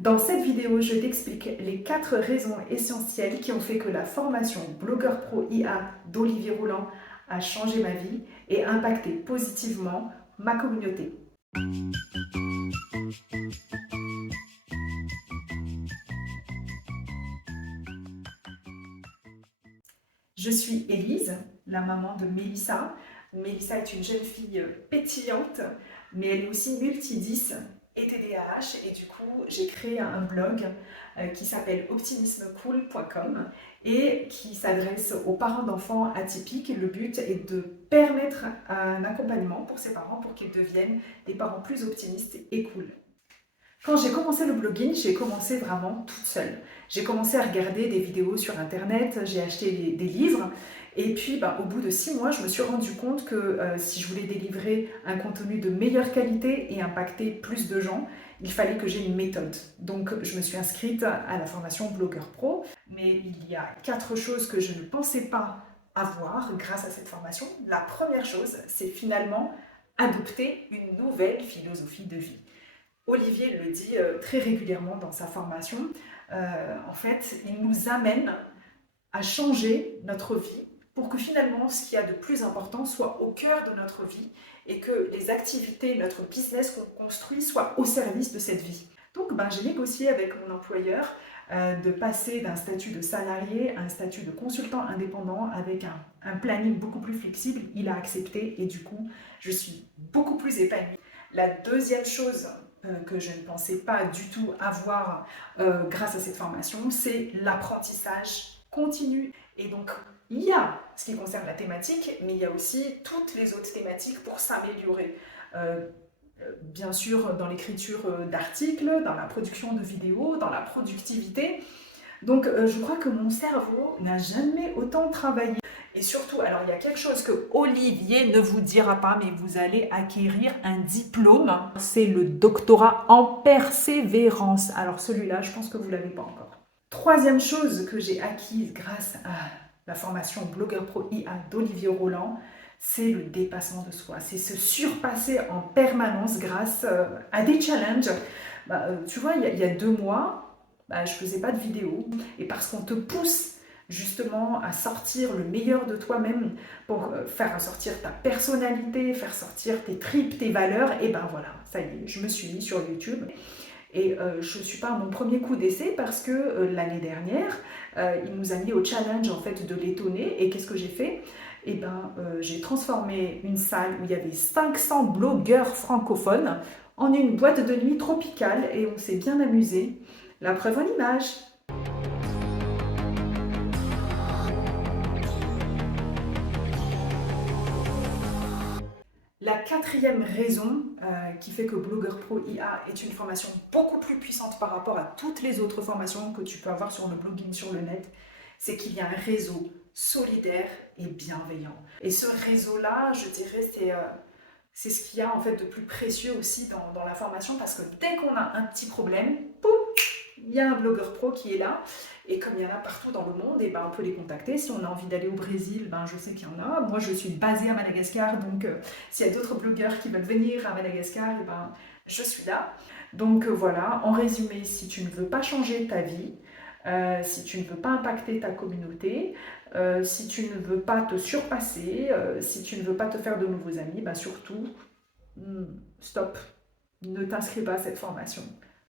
Dans cette vidéo, je t'explique les 4 raisons essentielles qui ont fait que la formation Blogueur Pro IA d'Olivier Rouland a changé ma vie et impacté positivement ma communauté. Je suis Élise, la maman de Mélissa. Mélissa est une jeune fille pétillante, mais elle est aussi multi-10 et TDAH. Et du coup, j'ai créé un blog qui s'appelle optimismecool.com et qui s'adresse aux parents d'enfants atypiques. Le but est de permettre un accompagnement pour ces parents pour qu'ils deviennent des parents plus optimistes et cool. Quand j'ai commencé le blogging, j'ai commencé vraiment toute seule. J'ai commencé à regarder des vidéos sur internet, j'ai acheté des livres et puis au bout de 6 mois, je me suis rendu compte que si je voulais délivrer un contenu de meilleure qualité et impacter plus de gens, il fallait que j'ai une méthode. Donc je me suis inscrite à la formation Blogueur Pro, mais il y a 4 choses que je ne pensais pas avoir grâce à cette formation. La première chose, c'est finalement adopter une nouvelle philosophie de vie. Olivier le dit très régulièrement dans sa formation. En fait, il nous amène à changer notre vie pour que finalement, ce qu'il y a de plus important soit au cœur de notre vie et que les activités, notre business qu'on construit soient au service de cette vie. Donc, j'ai négocié avec mon employeur de passer d'un statut de salarié à un statut de consultant indépendant avec un planning beaucoup plus flexible. Il a accepté et du coup, je suis beaucoup plus épanouie. La deuxième chose que je ne pensais pas du tout avoir grâce à cette formation, c'est l'apprentissage continu. Et donc, il y a ce qui concerne la thématique, mais il y a aussi toutes les autres thématiques pour s'améliorer. Bien sûr, dans l'écriture d'articles, dans la production de vidéos, dans la productivité. Donc, je crois que mon cerveau n'a jamais autant travaillé. Et surtout, alors il y a quelque chose que Olivier ne vous dira pas, mais vous allez acquérir un diplôme. C'est le doctorat en persévérance. Alors celui-là, je pense que vous ne l'avez pas encore. Troisième chose que j'ai acquise grâce à la formation Blogueur Pro IA d'Olivier Rouland, c'est le dépassement de soi. C'est se surpasser en permanence grâce à des challenges. Tu vois, il y a 2 mois, je ne faisais pas de vidéo. Et parce qu'on te pousse justement à sortir le meilleur de toi-même pour faire ressortir ta personnalité, faire sortir tes tripes, tes valeurs, et voilà, ça y est, je me suis mis sur YouTube. Et je ne suis pas à mon premier coup d'essai parce que l'année dernière, il nous a mis au challenge en fait de l'étonner. Et qu'est-ce que j'ai fait? J'ai transformé une salle où il y avait 500 blogueurs francophones en une boîte de nuit tropicale et on s'est bien amusé. La preuve en image. La quatrième raison qui fait que Blogueur Pro IA est une formation beaucoup plus puissante par rapport à toutes les autres formations que tu peux avoir sur le blogging, sur le net, c'est qu'il y a un réseau solidaire et bienveillant. Et ce réseau-là, je dirais, c'est ce qu'il y a en fait de plus précieux aussi dans la formation parce que dès qu'on a un petit problème, poum, il y a un blogueur pro qui est là. Et comme il y en a partout dans le monde, on peut les contacter. Si on a envie d'aller au Brésil, je sais qu'il y en a. Moi, je suis basée à Madagascar, donc s'il y a d'autres blogueurs qui veulent venir à Madagascar, je suis là. Donc voilà, en résumé, si tu ne veux pas changer ta vie, si tu ne veux pas impacter ta communauté, si tu ne veux pas te surpasser, si tu ne veux pas te faire de nouveaux amis, surtout, stop, ne t'inscris pas à cette formation.